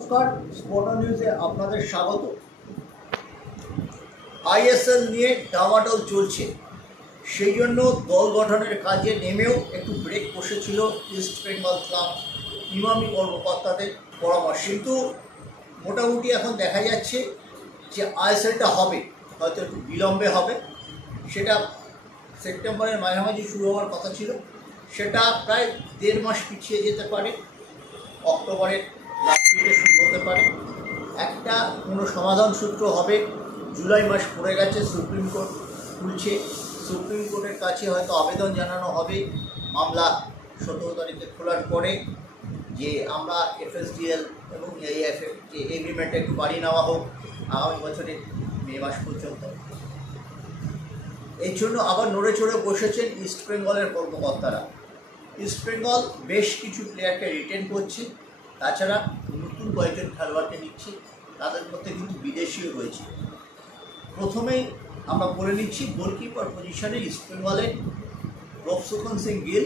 নমস্কার, স্পোর্টস নিউজে আপনাদের স্বাগত। আইএসএল নিয়ে ডামাডোল চলছে, সেই জন্য দল গঠনের কাজে নেমেও একটু ব্রেক বসেছিল ইস্ট বেঙ্গল ক্লাব ইমামি কর্মকর্তাদের পরামর্শ। কিন্তু মোটামুটি এখন দেখা যাচ্ছে যে আইএসএলটা হবে, হয়তো একটু বিলম্বে হবে। সেটা সেপ্টেম্বরের মাঝামাঝি শুরু হওয়ার কথা ছিল, সেটা প্রায় 1.5 মাস পিছিয়ে যেতে পারে, অক্টোবরের লাস্ট উইকে শুরু হতে পারে। একটা কোনো সমাধান সূত্র হবে। জুলাই মাস পড়ে গেছে, সুপ্রিম কোর্ট খুলছে, সুপ্রিম কোর্টের কাছে হয়তো আবেদন জানানো হবে মামলা 17 তারিখে খোলার পরে, যে আমরা এফএসডিএল এবং এআইএফএ যে এগ্রিমেন্টটা একটু বাড়িয়ে নেওয়া হোক আগামী বছরের মে মাস পর্যন্ত। এই জন্য আবার নড়ে চড়ে বসেছেন ইস্ট বেঙ্গলের কর্মকর্তারা। ইস্ট বেঙ্গল বেশ কিছু প্লেয়ারকে রিটেন করছে, তাছাড়া নতুন কয়েকজন খেলোয়াড়কে নিচ্ছে, তাদের মধ্যে কিন্তু বিদেশিও রয়েছে। প্রথমেই আমরা বলে নিচ্ছি, গোলকিপার পজিশনে ইস্ট বেঙ্গলের রফসুখন সিং গিল,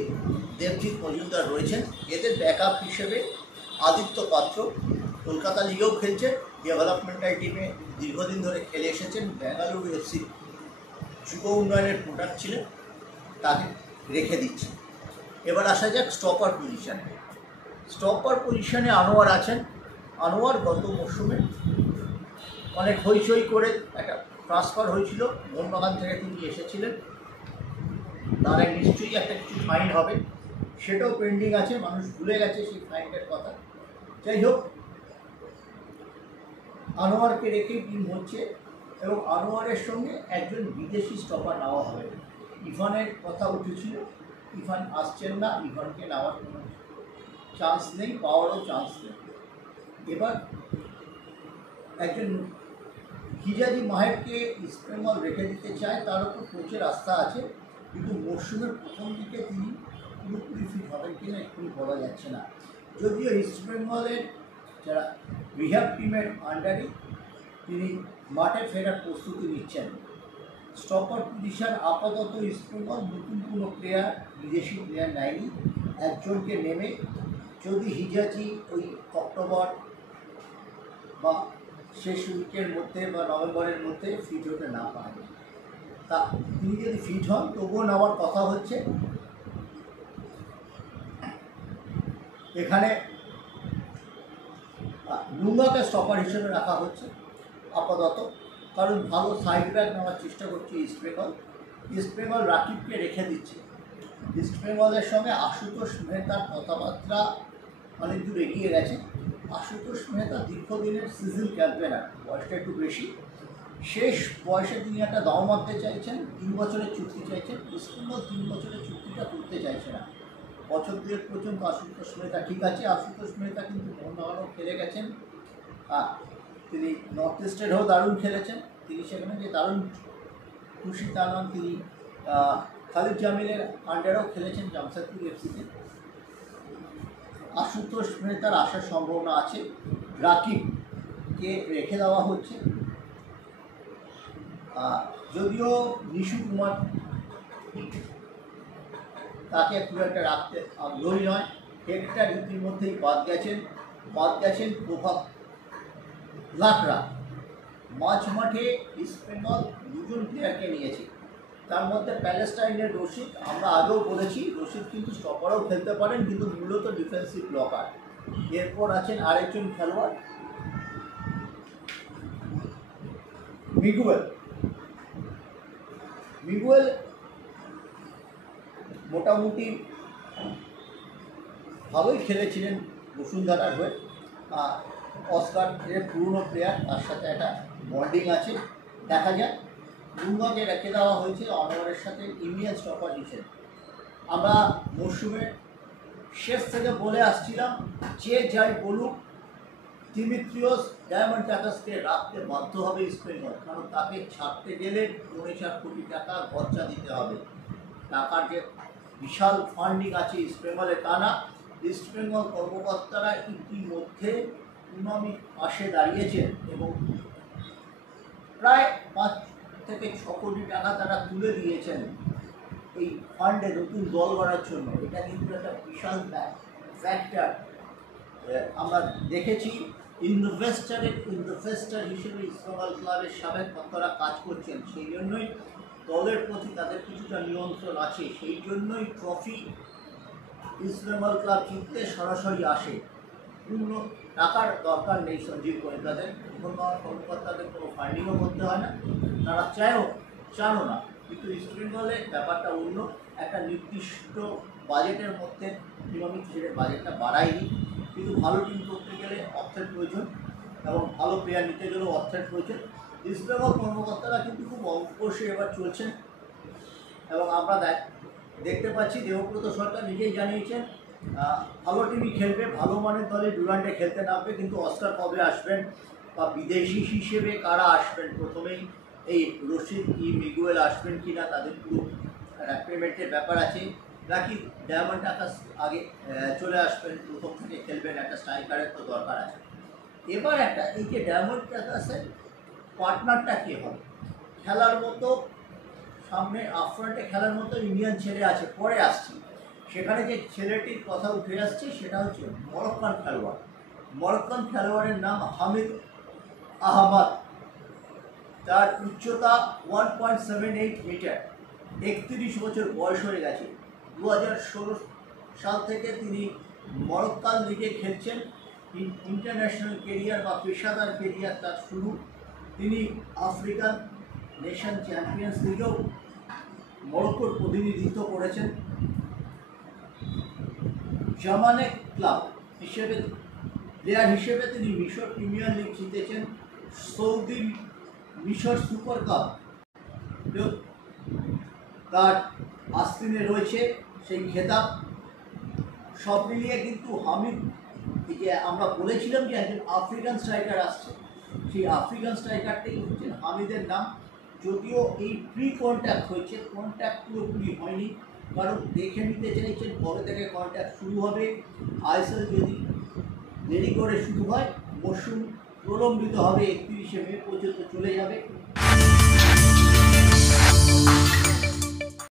দেবজিৎ মজুমদার রয়েছেন। এদের ব্যাকআপ হিসেবে আদিত্য পাত্র কলকাতা লিগেও খেলছেন, ডেভেলপমেন্টাল টিমে দীর্ঘদিন ধরে খেলে এসেছেন, বেঙ্গালুরু এফসি যুব উন্নয়নের প্রোডাক্ট ছিলেন, তাকে রেখে দিচ্ছে। এবার আসা যাক স্টপার পজিশানে। স্টপার পজিশানে আনোয়ার আছেন। আনোয়ার গত মরশুমে অনেক হইচই করে একটা ট্রান্সফার হয়েছিল, মোহনবাগান থেকে তিনি এসেছিলেন, তার নিশ্চয়ই একটা কিছু ফাইন হবে, সেটাও পেন্ডিং আছে, মানুষ ভুলে গেছে সেই ফাইনটার কথা। যাই হোক, আনোয়ারকে রেখেই টিম হচ্ছে এবং আনোয়ারের সঙ্গে একজন বিদেশি স্টপার নেওয়া হবে। ইভানের কথা উঠেছিল, ইভান আসছেন না, ইভানকে নেওয়ার কোনো চান্স নেই, পাওয়ারও চান্স নেই। এবার একজন হিজাজি মাহেরকে ইস্ট বেঙ্গল রেখে দিতে চায়, তার উপর কোচের আস্থা আছে, কিন্তু মরশুমের প্রথম দিকে তিনি পুরোপুরি ফিট হবেন কিনা এক্ষুনি বলা যাচ্ছে না। যদিও ইস্ট বেঙ্গলের যারা রিহ্যাব টিমের আন্ডারে তিনি মাঠে ফেরার প্রস্তুতি নিচ্ছেন। স্টপার পজিশন আপাতত ইস্ট বেঙ্গল নতুন কোনো প্লেয়ার, বিদেশি প্লেয়ার নেয়নি। একজনকে নেমে যদি হিজাজি ওই অক্টোবর বা শেষ উইকের মধ্যে বা নভেম্বরের মধ্যে ফিট হতে না পারেন, তা তিনি যদি ফিট হন তবুও নেওয়ার কথা হচ্ছে। এখানে লুঙ্গাকে স্টপার হিসেবে রাখা হচ্ছে আপাতত, কারণ ভালো সাইড ব্যাক নেওয়ার চেষ্টা করছে ইস্ট বেঙ্গল। ইস্ট বেঙ্গল রাকিবকে রেখে দিচ্ছে। ইস্ট বেঙ্গলের সঙ্গে আশুতোষ মেহতার কথাবার্তা অনেক দূর এগিয়ে গেছে। আশুতোষ মেহতা দীর্ঘদিনের সিজন ক্যাম্পেনার, বয়সটা একটু বেশি, শেষ বয়সে তিনি একটা দাও মারতে চাইছেন, 3 বছরের চুক্তি চাইছেন। ইস্ট বেঙ্গল 3 বছরের চুক্তিটা করতে চাইছে না, বছর 2 পর্যন্ত আশুতোষ মেহতা ঠিক আছে। আশুতোষ মেহতা কিন্তু মোহনবাগানও খেলে গেছেন, তিনি নর্থ ইস্টের হয়েও দারুণ খেলেছেন, তিনি সেখানে যে দারুণ খুশি তা নন, তিনি খালিদ জামিলের আন্ডারেও খেলেছেন জামশেদপুর এফসিতে। আশুতোষ মেহতার আসার সম্ভাবনা আছে। রাকিবকে রেখে দেওয়া হচ্ছে, যদিও নিশু কুমার তাকে খুব একটা রাখতে আগ্রহী নয়। হেক্টর ইতিমধ্যেই বাদ গেছেন প্রভাব লাকড়া। মাঝ মাঠে ইস্ট বেঙ্গল 2জন প্লেয়ারকে নিয়েছে, তার মধ্যে প্যালেস্টাইনের রশিদ, আমরা আগেও বলেছি রশিদ কিন্তু স্টপারও খেলতে পারেন, কিন্তু মূলত ডিফেন্সিভ ব্লকার। এরপর আছেন আরেকজন খেলোয়াড় মিগুয়েল মোটামুটি ভালোই খেলেছিলেন বসুন্ধরার হয়ে। অস্কার এর পুরনো প্লেয়ার, তার সাথে একটা বন্ডিং আছে। দেখা যাক। লুঙ্গাকে রেখে দেওয়া হয়েছে আনোয়ারের সাথে ইন্ডিয়ান স্টপার হিসেবে। আমরা মরশুমের শেষ থেকে বলে আসছিলাম, যে যাই বলুক দিমিত্রিয়স ডায়ামান্টাকাসকে রাখতে বাধ্য হবে ইস্ট বেঙ্গল, কারণ তাকে ছাড়তে গেলে 4.5 কোটি টাকা খরচা দিতে হবে। টাকার যে বিশাল ফান্ডিং আছে ইস্ট বেঙ্গলে তা না। ইস্ট বেঙ্গল কর্মকর্তারা ইতিমধ্যে ইমামি পাশে দাঁড়িয়েছেন এবং প্রায় 5 থেকে 6 কোটি টাকা তারা তুলে দিয়েছেন এই ফান্ডে নতুন দল গড়ার জন্য। এটা কিন্তু একটা বিশাল ফ্যাক্টর। আমরা দেখেছি ইনভেস্টার হিসেবে ইস্টবেঙ্গল ক্লাবের সাবেক ভক্তরা কাজ করছেন, সেই জন্যই দলের প্রতি তাদের কিছুটা নিয়ন্ত্রণ আছে, সেই জন্যই ট্রফি ইস্টবেঙ্গল ক্লাব জিততে সরাসরি আসে। পূর্ণ টাকার দরকার নেই সঞ্জীব গোয়েঙ্কাদের, কর্মকর্তাদের কোনো ফান্ডিংও করতে হয় না, তারা চানও না। কিন্তু ইস্টবেঙ্গলের ব্যাপারটা অন্য, একটা নির্দিষ্ট বাজেটের মধ্যে নিয়মিত হিসেবে বাজেটটা বাড়ায়নি, কিন্তু ভালো টিম করতে গেলে অর্থের প্রয়োজন এবং ভালো প্লেয়ার নিতে গেলেও অর্থের প্রয়োজন। ইস্টবেঙ্গল কর্মকর্তারা কিন্তু খুব অঙ্কুশে এবার চলছেন এবং আমরা দেখতে পাচ্ছি দেবব্রত সরকার নিজেই জানিয়েছেন ভালো টিমই খেলবে, ভালো মানের দলে ডুরান্ডে খেলতে নামবে, কিন্তু অস্কার কবে আসবেন বা বিদেশি হিসেবে কারা আসবেন, প্রথমেই এই রশিদ মিগুয়েল আসবেন কি না, তাদের পুরো পেমেন্টের ব্যাপার আছে, নাকি ডায়মন্ড আকাশ আগে চলে আসবেন, প্রথম থেকে খেলবেন, একটা স্ট্রাইকারের তো দরকার আছে। এবার এই যে ডায়মন্ড আকাশের পার্টনারটা কে হবে, খেলার মতো সামনে আপফ্রন্টে খেলার মতো ইন্ডিয়ান ছেলে আছে, পরে আসছি, সেখানে যে ছেলেটির কথা উঠে আসছে সেটা হচ্ছে মরক্কান খেলোয়াড়। মরক্কান খেলোয়াড়ের নাম হামিদ আহমদ, তার উচ্চতা 1.78 মিটার, 31 বছর বয়স হয়ে গেছে। 2016 সাল থেকে তিনি মরক্কান লিগে খেলছেন। ইন্টারন্যাশনাল কেরিয়ার বা পেশাদার কেরিয়ার তার শুরু। তিনি আফ্রিকান নেশন চ্যাম্পিয়ন্স লিগেও মরক্কোর প্রতিনিধিত্ব করেছেন। জামানেক ক্লাব হিসেবে প্লেয়ার হিসেবে তিনি মিশর প্রিমিয়ার লিগ জিতেছেন, সৌদি মিশর সুপার কাপ তার আস্তিনে রয়েছে সেই খেতাব। সব মিলিয়ে কিন্তু হামিদ, এই যে আমরা বলেছিলাম যে একজন আফ্রিকান স্ট্রাইকার আসছে, সেই আফ্রিকান স্ট্রাইকারটাই হচ্ছেন হামিদের নাম। যদিও এই প্রি কন্ট্যাক্ট হয়েছে, কন্ট্যাক্ট পুরোপুরি হয়নি, কারণ দেখে নিতে চাইছেন কবে থেকে কন্ট্যাক্ট শুরু হবে। আইএসএল যদি দেরি করে শুরু হয়, মরশুম প্রলম্বিত হবে, 31শে মে পর্যন্ত চলে যাবে।